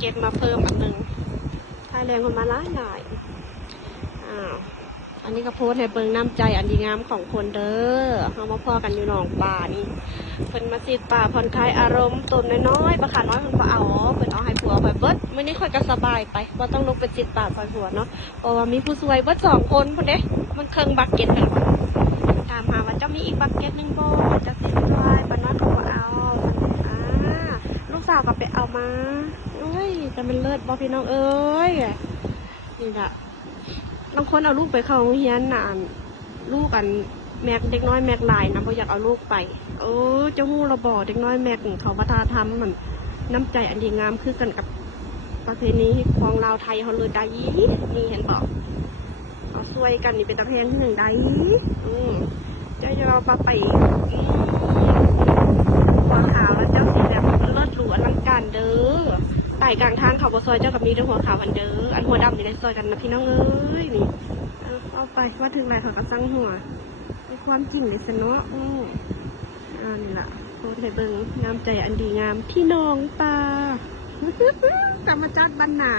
เก็ตมาเพิ่มอันหนึ่งไทยแรงคนมาหลายอันนี้ก็โพสให้เบิ่งน้ำใจอันดีงามของคนเด้อเขามาพ่อกันอยู่หนองป่านี่เพิ่นมาสิป่าผ่อนคลายอารมณ์ตนน้อยๆปะขาน้อยเพิ่นก็เอาเพิ่นเอาให้ผัวไปเบิดมื้อนี้ค่อยก็สบายไปบ่ต้องลงไปสิป่าซอยผัวเนาะเพราะว่ามีผู้ช่วยเบิด2 คนพุ่นเด้มันเครื่องบักเก็ตกันถามหาว่าเจ้ามีอีกบักเก็ตนึงบ่จะสิช่วยปะน้อยเขาก็เอาลูกสาวก็ไปเอามาเอ้ยแต่มันเลิศบ่พี่น้องเอ้ยนี่ล่ะบางคนเอาลูกไปเข้าโรงเรียนน่ะลูกอันแม็กเด็กน้อยแม็กหลายนะเพราะอยากเอาลูกไปเจ้าหู้เราบอกเด็กน้อยแม็กเขาวัฒนธรรมมันน้ำใจอันดีงามคือกันกับประเพณีของเราไทยเขาเลยได้นี่เห็นบอกเอาช่วยกันนี่เป็นตะแพงที่หนึ่งได้เจ้าจะเราไปหัวขาวแล้วเจ้าสีแบบเลิศหรูอลังการเด้อไต่กลางทางเขาบอซอยเจ้ากับมีด้วยหัวขาวอันเด้ออันหัวดำอยู่ในซอยกันนะพี่น้องเอ้ยนี่เอาไปว่าถึงไรเขาก็สั่งหัวในความจริงเลยสนอนี่ล่ะโพสให้เบิ่งงามใจอันดีงามพี่น้องตาธรรมจัดบรรณา